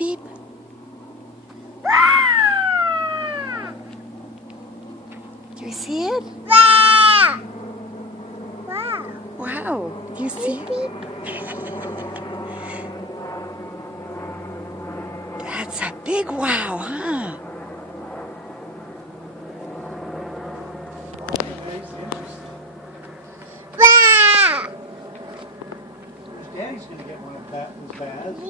beep? Do you see it? Wow. Do you see it? That's a big wow, huh? Daddy's gonna get one of those baths.